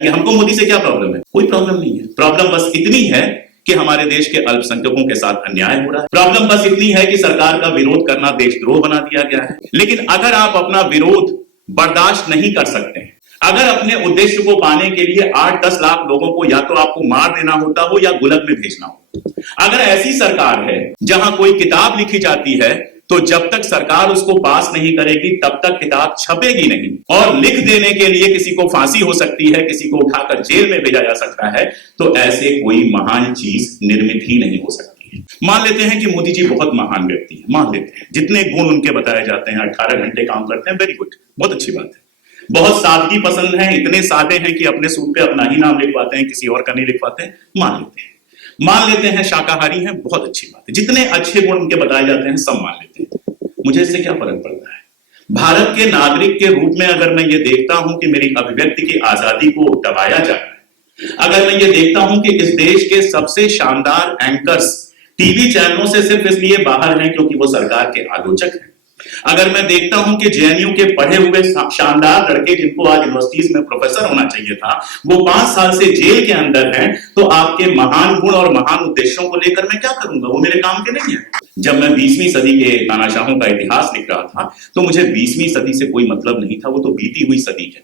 कि हमको मोदी से क्या प्रॉब्लम है? कोई प्रॉब्लम नहीं है। प्रॉब्लम बस इतनी है कि हमारे देश के अल्पसंख्यकों के साथ अन्याय हो रहा है। प्रॉब्लम बस इतनी है कि सरकार का विरोध करना देशद्रोह बना दिया गया है। लेकिन अगर आप अपना विरोध बर्दाश्त नहीं कर सकते, अगर अपने उद्देश्य को पाने के लिए 8-10 लाख लोगों को या तो आपको मार देना होता हो या गुलक में भेजना हो, अगर ऐसी सरकार है जहां कोई किताब लिखी जाती है तो जब तक सरकार उसको पास नहीं करेगी तब तक किताब छपेगी नहीं, और लिख देने के लिए किसी को फांसी हो सकती है, किसी को उठाकर जेल में भेजा जा सकता है, तो ऐसे कोई महान चीज निर्मित ही नहीं हो सकती है। मान लेते हैं कि मोदी जी बहुत महान व्यक्ति है, मान लेते हैं, जितने गुण उनके बताए जाते हैं, 18 घंटे काम करते हैं, वेरी गुड, बहुत अच्छी बात है। बहुत सादगी पसंद है, इतने सादे हैं कि अपने सूट पे अपना ही नाम लिखवाते हैं, किसी और का नहीं लिखवाते हैं, मान लेते हैं शाकाहारी हैं, बहुत अच्छी बात है। जितने अच्छे गुण उनके बताए जाते हैं सब मान लेते हैं, मुझे इससे क्या फर्क पड़ता है? भारत के नागरिक के रूप में अगर मैं ये देखता हूं कि मेरी अभिव्यक्ति की आजादी को दबाया जा रहा है, अगर मैं ये देखता हूं कि इस देश के सबसे शानदार एंकर्स टीवी चैनलों से सिर्फ इसलिए बाहर हैं क्योंकि वो सरकार के आलोचक हैं, अगर मैं देखता हूं कि जेएनयू के पढ़े हुए शानदार लड़के जिनको आज यूनिवर्सिटीज में प्रोफेसर होना चाहिए था वो 5 साल से जेल के अंदर हैं, तो आपके महान गुण और महान उद्देश्यों को लेकर मैं क्या करूंगा? वो मेरे काम के नहीं है। जब मैं 20वीं सदी के तानाशाहों का इतिहास लिख रहा था तो मुझे 20वीं सदी से कोई मतलब नहीं था, वो तो बीती हुई सदी है।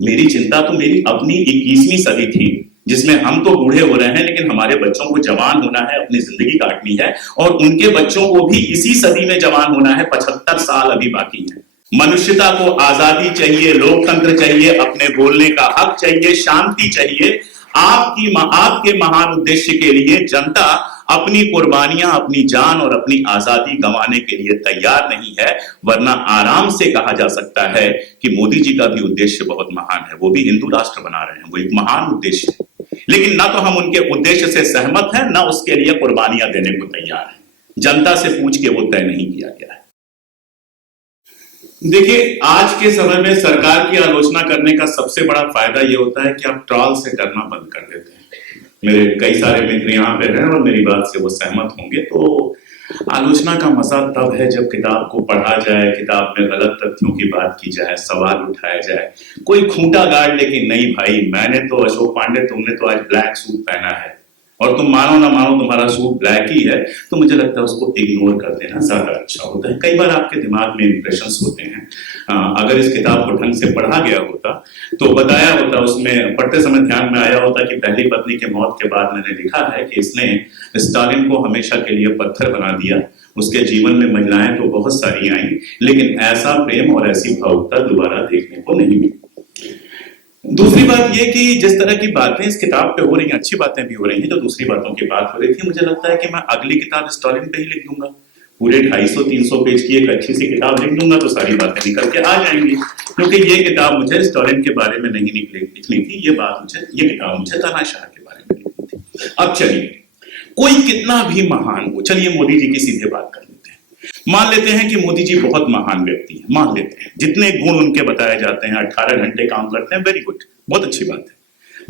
मेरी चिंता तो मेरी अपनी 21वीं सदी थी, जिसमें हम तो बूढ़े हो रहे हैं लेकिन हमारे बच्चों को जवान होना है, अपनी जिंदगी काटनी है, और उनके बच्चों को भी इसी सदी में जवान होना है। 75 साल अभी बाकी है। मनुष्यता को आजादी चाहिए, लोकतंत्र चाहिए, अपने बोलने का हक चाहिए, शांति चाहिए। आपके महान उद्देश्य के लिए जनता अपनी कुर्बानियां, अपनी जान और अपनी आजादी गंवाने के लिए तैयार नहीं है, वरना आराम से कहा जा सकता है कि मोदी जी का भी उद्देश्य बहुत महान है। वो भी हिंदू राष्ट्र बना रहे हैं, वो एक महान उद्देश्य है, लेकिन ना तो हम उनके उद्देश्य से सहमत हैं, ना उसके लिए कुर्बानियां देने को तैयार हैं। जनता से पूछ के वो तय नहीं किया गया है। देखिए, आज के समय में सरकार की आलोचना करने का सबसे बड़ा फायदा ये होता है कि आप ट्रॉल से डरना बंद कर देते हैं। मेरे कई सारे मित्र यहाँ पे हैं और मेरी बात से वो सहमत होंगे। तो आलोचना का मजा तब है जब किताब को पढ़ा जाए, किताब में गलत तथ्यों की बात की जाए, सवाल उठाया जाए, कोई खूंटा गाड़ ले कि नहीं भाई मैंने तो अशोक पांडे, तुमने तो आज ब्लैक सूट पहना है और तुम मानो ना मानो तुम्हारा सूट ब्लैक ही है, तो मुझे लगता है उसको इग्नोर कर देना ज्यादा अच्छा होता है। कई बार आपके दिमाग में इंप्रेशंस होते हैं। अगर इस किताब को ढंग से पढ़ा गया होता तो बताया होता, उसमें पढ़ते समय ध्यान में आया होता कि पहली पत्नी के मौत के बाद मैंने लिखा है कि इसने स्टालिन को हमेशा के लिए पत्थर बना दिया। उसके जीवन में महिलाएं तो बहुत सारी आई, लेकिन ऐसा प्रेम और ऐसी भावुकता दोबारा देखने को नहीं मिली। दूसरी बात यह कि जिस तरह की बातें इस किताब पे हो रही हैं, अच्छी बातें भी हो रही हैं, जो दूसरी बातों की बात हो रही थी, मुझे लगता है कि मैं अगली किताब स्टालिन पे ही लिख दूंगा। पूरे 250-300 पेज की एक अच्छी सी किताब लिख दूंगा तो सारी बातें निकल के आ जाएंगी, क्योंकि ये किताब मुझे स्टालिन के बारे में नहीं लिखनी थी, ये किताब मुझे तानाशाह के बारे में लिखनी थी। अब चलिए, कोई कितना भी महान हो, चलिए मोदी जी की सीधे बात कर लेते हैं। मान लेते हैं कि मोदी जी बहुत महान व्यक्ति है, मान लेते हैं, जितने गुण उनके बताए जाते हैं, 18 घंटे काम करते हैं, वेरी गुड, बहुत अच्छी बात है।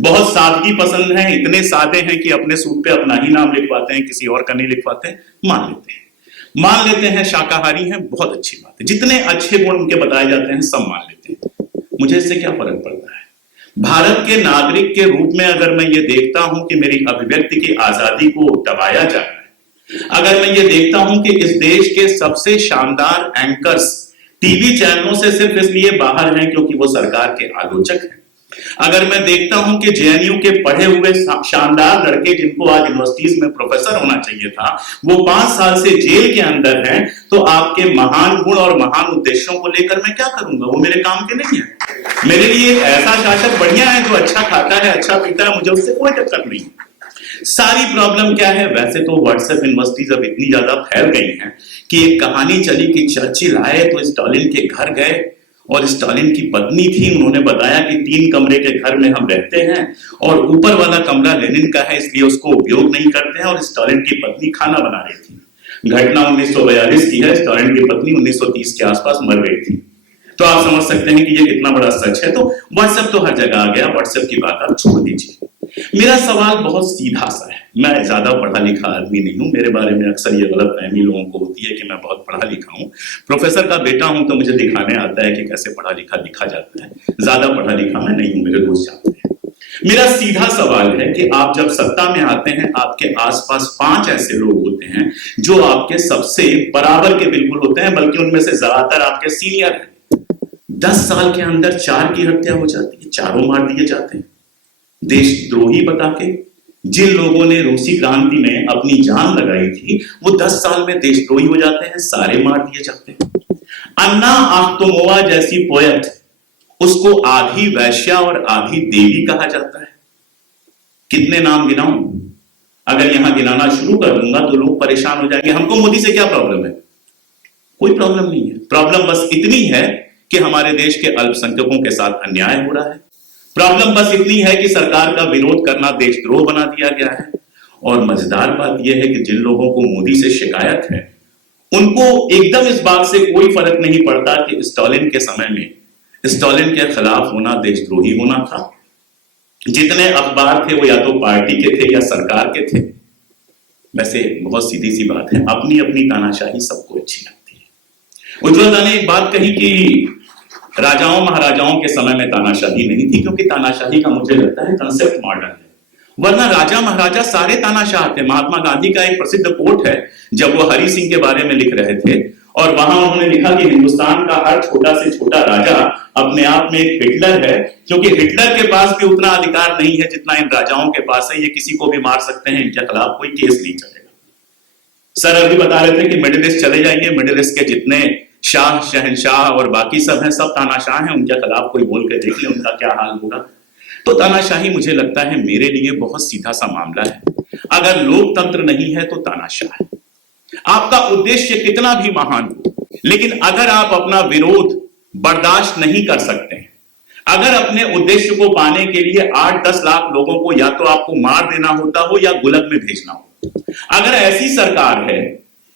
बहुत सादगी पसंद है, इतने सादे हैं कि अपने सूट पे अपना ही नाम लिखवाते हैं, किसी और का नहीं लिखवाते, मान लेते हैं शाकाहारी हैं, बहुत अच्छी बात है। जितने अच्छे गुण उनके बताए जाते हैं सब मान लेते हैं, मुझे इससे क्या फर्क पड़ता है? भारत के नागरिक के रूप में अगर मैं ये देखता हूं कि मेरी अभिव्यक्ति की आजादी को दबाया जा रहा है, अगर मैं ये देखता हूं कि इस देश के सबसे शानदार एंकर्स टीवी चैनलों से सिर्फ इसलिए बाहर हैं क्योंकि वो सरकार के आलोचक हैं, अगर मैं देखता हूं कि जेएनयू के पढ़े हुए शानदार लड़के जिनको आज यूनिवर्सिटीज में प्रोफेसर होना चाहिए था वो 5 साल से जेल के अंदर हैं, तो आपके महान गुण और महान उद्देश्यों को लेकर मैं क्या करूंगा? वो मेरे काम के नहीं है। मेरे लिए एक ऐसा शासक बढ़िया है जो अच्छा खाता है, अच्छा पीता है, मुझे उससे कोई टक्कर नहीं। सारी प्रॉब्लम क्या है? वैसे तो व्हाट्सएप यूनिवर्सिटीज अब इतनी ज्यादा फैल गई हैं कि एक कहानी चली कि चर्चिल आए तो स्टालिन के घर गए और स्टालिन की पत्नी थी, उन्होंने बताया कि 3 कमरे के घर में हम रहते हैं और ऊपर वाला कमरा लेनिन का है इसलिए उसको उपयोग नहीं करते हैं, और स्टालिन की पत्नी खाना बना रही थी। घटना 1942 की है, स्टालिन की पत्नी 1930 के आसपास मर गई थी। तो आप समझ सकते हैं कि ये कितना बड़ा सच है। तो व्हाट्सएप तो हर जगह आ गया, व्हाट्सएप की बात आप छोड़ दीजिए। मेरा सवाल बहुत सीधा सा है, मैं ज्यादा पढ़ा लिखा आदमी नहीं हूं, मेरे बारे में अक्सर ये गलतफहमी लोगों को होती है कि मैं बहुत पढ़ा लिखा हूं। प्रोफेसर का बेटा हूं तो मुझे दिखाने आता है कि कैसे पढ़ा लिखा लिखा जाता है। ज्यादा पढ़ा लिखा मैं नहीं हूं, मेरे दोस्त जानते हैं। मेरा सीधा सवाल है कि आप जब सत्ता में आते हैं, आपके आसपास 5 ऐसे लोग होते हैं जो आपके सबसे बराबर के बिल्कुल होते हैं, बल्कि उनमें से ज्यादातर आपके सीनियर हैं। 10 साल के अंदर 4 की हत्या हो जाती है, चारों मार दिए जाते हैं देशद्रोही बता के। जिन लोगों ने रूसी क्रांति में अपनी जान लगाई थी वो 10 साल में देशद्रोही हो जाते हैं, सारे मार दिए जाते हैं। अन्ना आख्तोमोवा जैसी पोएट, उसको आधी वैश्या और आधी देवी कहा जाता है। कितने नाम गिनाऊं? अगर यहां गिनाना शुरू कर दूंगा तो लोग परेशान हो जाएंगे। हमको मोदी से क्या प्रॉब्लम है? कोई प्रॉब्लम नहीं है। प्रॉब्लम बस इतनी है कि हमारे देश के अल्पसंख्यकों के साथ अन्याय हो रहा है। प्रॉब्लम बस इतनी है कि सरकार का विरोध करना देशद्रोह बना दिया गया है। और मजेदार बात यह है कि जिन लोगों को मोदी से शिकायत है उनको एकदम इस बात से कोई फर्क नहीं पड़ता कि स्टालिन के समय में स्टालिन के खिलाफ होना देशद्रोही होना था। जितने अखबार थे वो या तो पार्टी के थे या सरकार के थे। वैसे बहुत सीधी सी बात है, अपनी अपनी तानाशाही सबको अच्छी लगती है। उज्ज्वल दा ने एक बात कही कि राजाओं महाराजाओं के समय में तानाशाही नहीं थी, क्योंकि तानाशाही का मुझे लगता है कंसेप्ट मॉडर्न है, वरना राजा महाराजा सारे तानाशाह थे। महात्मा गांधी का एक प्रसिद्ध कोट है, जब वो हरि सिंह के बारे में लिख रहे थे और वहां उन्होंने लिखा कि हिंदुस्तान का हर छोटा से छोटा राजा अपने आप में एक हिटलर है, क्योंकि हिटलर के पास भी उतना अधिकार नहीं है जितना इन राजाओं के पास है। ये किसी को भी मार सकते हैं, इनके खिलाफ कोई केस नहीं चलेगा। सर अभी बता रहे थे कि मिडिल ईस्ट चले जाइए, मिडिल ईस्ट के जितने शाह शहनशाह और बाकी सब हैं, सब तानाशाह हैं। उनके खिलाफ कोई बोल के देख ले उनका क्या हाल होगा। तो तानाशाही मुझे लगता है मेरे लिए बहुत सीधा सा मामला है। अगर लोकतंत्र नहीं है तो तानाशाह है। आपका उद्देश्य कितना भी महान हो, लेकिन अगर आप अपना विरोध बर्दाश्त नहीं कर सकते हैं, अगर अपने उद्देश्य को पाने के लिए 8-10 लाख लोगों को या तो आपको मार देना होता हो या गुलक में भेजना हो, अगर ऐसी सरकार है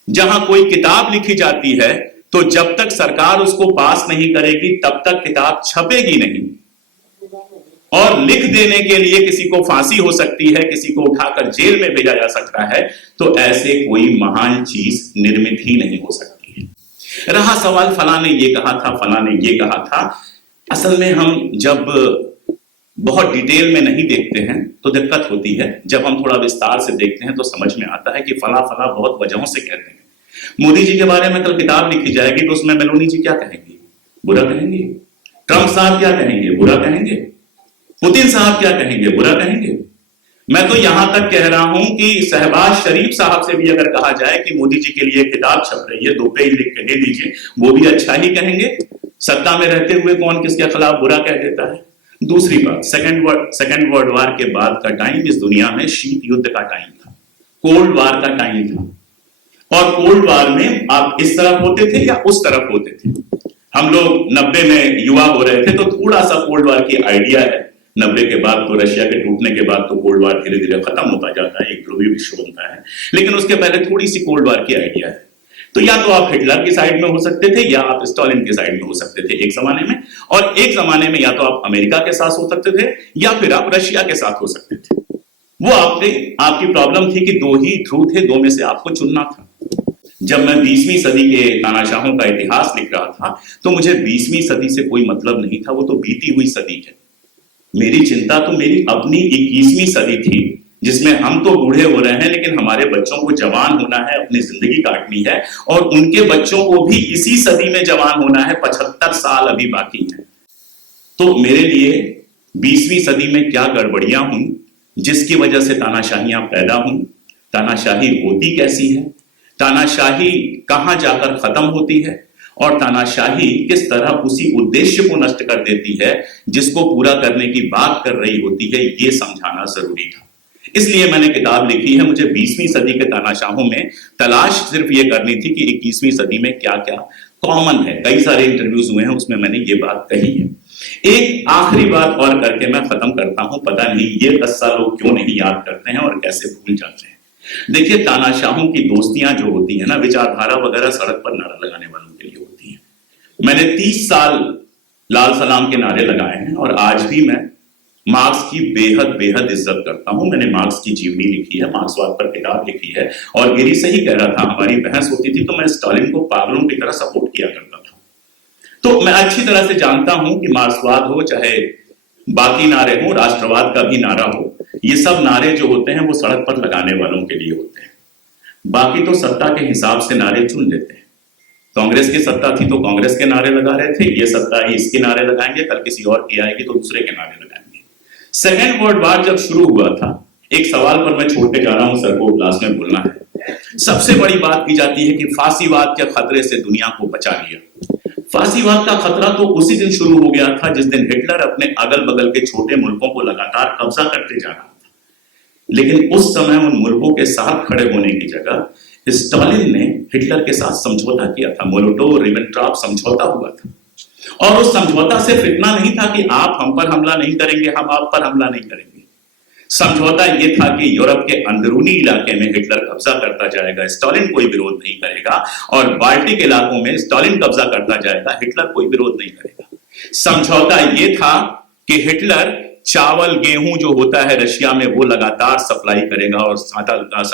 जहां कोई किताब लिखी जाती है तो जब तक सरकार उसको पास नहीं करेगी तब तक किताब छपेगी नहीं, और लिख देने के लिए किसी को फांसी हो सकती है, किसी को उठाकर जेल में भेजा जा सकता है, तो ऐसे कोई महान चीज निर्मित ही नहीं हो सकती है। रहा सवाल फलां ने ये कहा था, फलां ने ये कहा था, असल में हम जब बहुत डिटेल में नहीं देखते हैं तो दिक्कत होती है। जब हम थोड़ा विस्तार से देखते हैं तो समझ में आता है कि फला फला बहुत वजहों से कहते हैं। मोदी जी के बारे में कल किताब लिखी जाएगी तो उसमें मेलोनी जी क्या कहेंगे? बुरा कहेंगे। ट्रंप साहब क्या कहेंगे? बुरा कहेंगे। पुतिन साहब क्या कहेंगे? बुरा कहेंगे। मैं तो यहां तक कह रहा हूं कि शहबाज शरीफ साहब से भी अगर कहा जाए कि मोदी जी के लिए किताब छप रही है, 2 पेज लिख के दे दीजिए, वो भी अच्छा ही कहेंगे। सत्ता में रहते हुए कौन किसके खिलाफ बुरा कह देता है? दूसरी बात, सेकेंड वर्ल्ड वार के बाद का टाइम इस दुनिया में शीत युद्ध का टाइम था, कोल्ड वार का टाइम था। और कोल्ड वार में आप इस तरफ होते थे या उस तरफ होते थे। हम लोग 90 में युवा हो रहे थे तो थोड़ा सा कोल्ड वार की आइडिया है। 90 के बाद तो रशिया के टूटने के बाद तो कोल्ड वार धीरे धीरे खत्म होता जाता है, एक ध्रुवीय विश्व बनता है, लेकिन उसके पहले थोड़ी सी कोल्ड वार की आइडिया है। तो या तो आप हिटलर की साइड में हो सकते थे या आप स्टालिन के साइड में हो सकते थे एक जमाने में, और एक जमाने में या तो आप अमेरिका के साथ हो सकते थे या फिर आप रशिया के साथ हो सकते थे। वो आपकी प्रॉब्लम थी कि 2 ही ध्रुव थे, 2 में से आपको चुनना था। जब मैं 20वीं सदी के तानाशाहों का इतिहास लिख रहा था तो मुझे 20वीं सदी से कोई मतलब नहीं था, वो तो बीती हुई सदी है। मेरी चिंता तो मेरी अपनी 21वीं सदी थी, जिसमें हम तो बूढ़े हो रहे हैं लेकिन हमारे बच्चों को जवान होना है, अपनी जिंदगी काटनी है, और उनके बच्चों को भी इसी सदी में जवान होना है। 75 साल अभी बाकी है। तो मेरे लिए 20वीं सदी में क्या गड़बड़ियां हुई जिसकी वजह से तानाशाहियां पैदा हुई, तानाशाही होती कैसी है, तानाशाही कहां जाकर खत्म होती है, और तानाशाही किस तरह उसी उद्देश्य को नष्ट कर देती है जिसको पूरा करने की बात कर रही होती है, ये समझाना जरूरी था। इसलिए मैंने किताब लिखी है। मुझे 20वीं सदी के तानाशाहों में तलाश सिर्फ ये करनी थी कि 21वीं सदी में क्या क्या कॉमन है। कई सारे इंटरव्यूज हुए हैं, उसमें मैंने ये बात कही है। एक आखिरी बात और करके मैं खत्म करता हूं। पता नहीं ये किस्सा लोग क्यों नहीं याद करते हैं और कैसे भूल जाते हैं। देखिए, तानाशाहों की दोस्तियां जो होती है ना, विचारधारा वगैरह सड़क पर नारा लगाने वालों के लिए होती है। मैंने 30 साल लाल सलाम के नारे लगाए हैं और आज भी मैं मार्क्स की बेहद बेहद इज्जत करता हूं। मैंने मार्क्स की जीवनी लिखी है, मार्क्सवाद पर किताब लिखी है, और गिरी सही कह रहा था, हमारी बहस होती थी तो मैं स्टालिन को पागलों की तरह सपोर्ट किया करता था। तो मैं अच्छी तरह से जानता हूं कि मार्क्सवाद हो चाहे बाकी नारे हो, राष्ट्रवाद का भी नारा हो, ये सब नारे जो होते हैं वो सड़क पर लगाने वालों के लिए होते हैं। बाकी तो सत्ता के हिसाब से नारे चुन लेते हैं। कांग्रेस की सत्ता थी तो कांग्रेस के नारे लगा रहे थे, ये सत्ता है इसके नारे लगाएंगे, कल किसी और की आएगी तो दूसरे के नारे लगाएंगे। सेकेंड वर्ल्ड वॉर जब शुरू हुआ था, एक सवाल पर मैं छोड़ के जा रहा हूं, सर को क्लास में बोलना है। सबसे बड़ी बात की जाती है कि फांसीवाद के खतरे से दुनिया को बचा लिया। फांसीवाद का खतरा तो उसी दिन शुरू हो गया था जिस दिन हिटलर अपने अगल बगल के छोटे मुल्कों को लगातार कब्जा करते जा रहा था। लेकिन उस समय उन मुल्कों के साथ खड़े होने की जगह स्टालिन ने हिटलर के साथ समझौता किया था। मोलोटोव रिबेनट्रॉप समझौता हुआ था और उस समझौता सिर्फ इतना नहीं था कि आप हम पर हमला नहीं करेंगे, हम आप पर हमला नहीं करेंगे। समझौता यह था कि यूरोप के अंदरूनी इलाके में हिटलर कब्जा करता जाएगा, स्टालिन कोई विरोध नहीं करेगा, और बाल्टिक इलाकों में स्टालिन कब्जा करता जाएगा, हिटलर कोई विरोध नहीं करेगा। समझौता यह था कि हिटलर चावल गेहूं जो होता है रशिया में वो लगातार सप्लाई करेगा और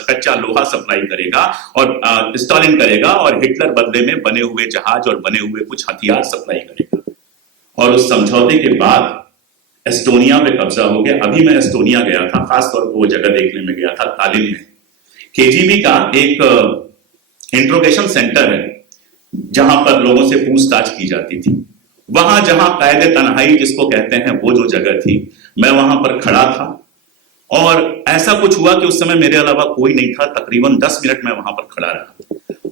कच्चा लोहा सप्लाई करेगा और स्टालिन करेगा, और हिटलर बदले में बने हुए जहाज और बने हुए कुछ हथियार सप्लाई करेगा। और उस समझौते के बाद एस्टोनिया पे कब्जा हो गया। अभी मैं एस्टोनिया गया था, खासतौर पर वो जगह देखने में गया था, तालिन में केजीबी का एक इंट्रोगेशन सेंटर है जहां पर लोगों से पूछताछ की जाती थी। वहां जहां कैद तन्हाई जिसको कहते हैं वो जो जगह थी, मैं वहां पर खड़ा था और ऐसा कुछ हुआ कि उस समय मेरे अलावा कोई नहीं था। तकरीबन 10 मिनट मैं वहां पर खड़ा रहा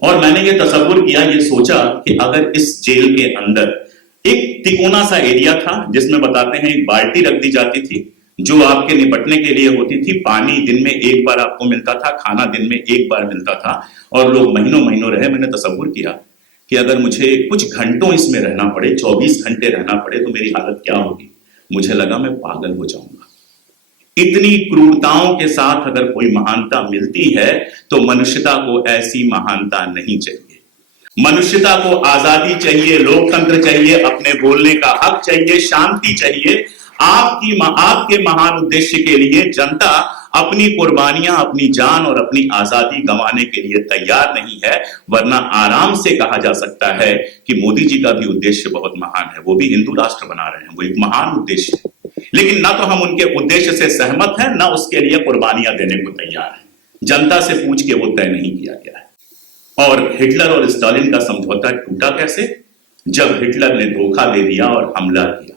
और मैंने ये तसव्वुर किया, ये सोचा कि अगर इस जेल के अंदर एक तिकोना सा एरिया था जिसमें बताते हैं एक बाल्टी रख दी जाती थी जो आपके निपटने के लिए होती थी, पानी दिन में एक बार आपको मिलता था, खाना दिन में एक बार मिलता था, और लोग महीनों महीनों रहे। मैंने तसव्वुर किया कि अगर मुझे कुछ घंटों इसमें रहना पड़े, 24 घंटे रहना पड़े, तो मेरी हालत क्या होगी। मुझे लगा मैं पागल हो जाऊंगा। इतनी क्रूरताओं के साथ अगर कोई महानता मिलती है तो मनुष्यता को ऐसी महानता नहीं चाहिए। मनुष्यता को आजादी चाहिए, लोकतंत्र चाहिए, अपने बोलने का हक चाहिए, शांति चाहिए। आपके महान उद्देश्य के लिए जनता अपनी कुर्बानियां, अपनी जान और अपनी आजादी गंवाने के लिए तैयार नहीं है, वरना आराम से कहा जा सकता है कि मोदी जी का भी उद्देश्य बहुत महान है, वो भी हिंदू राष्ट्र बना रहे हैं, वो एक महान उद्देश्य है। लेकिन ना तो हम उनके उद्देश्य से सहमत हैं, ना उसके लिए कुर्बानियां देने को तैयार हैं। जनता से पूछ के वो तय नहीं किया गया है। और हिटलर और स्टालिन का समझौता टूटा कैसे? जब हिटलर ने धोखा दे दिया और हमला किया।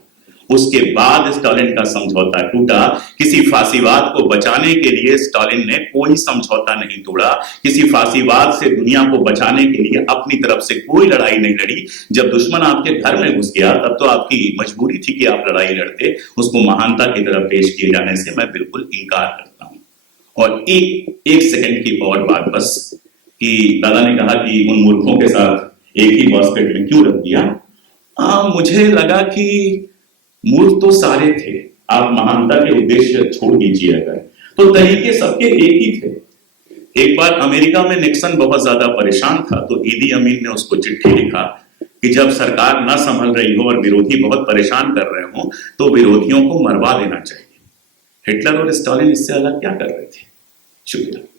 उसके बाद स्टालिन का समझौता टूटा। किसी फांसीवाद को बचाने के लिए स्टालिन ने कोई समझौता नहीं तोड़ा, किसी फांसीवाद से दुनिया को बचाने के लिए अपनी तरफ से कोई लड़ाई नहीं लड़ी। जब दुश्मन आपके घर में घुस गया तब तो आपकी मजबूरी थी कि आप लड़ाई लड़ते। उसको महानता की तरफ पेश किए जाने से मैं बिल्कुल इनकार करता हूं। और एक सेकंड की और बात बस, कि दादा ने कहा कि उन मूर्खों के साथ एक ही बास्केट में क्यों रख दिया। मुझे लगा कि मूर्ख तो सारे थे, आप महानता के उद्देश्य छोड़ दीजिए अगर, तो तरीके सबके एक ही थे। एक बार अमेरिका में निक्सन बहुत ज्यादा परेशान था तो ईदी अमीन ने उसको चिट्ठी लिखा कि जब सरकार ना संभल रही हो और विरोधी बहुत परेशान कर रहे हो तो विरोधियों को मरवा देना चाहिए। हिटलर और स्टालिन इससे अलग क्या कर रहे थे? शुक्रिया।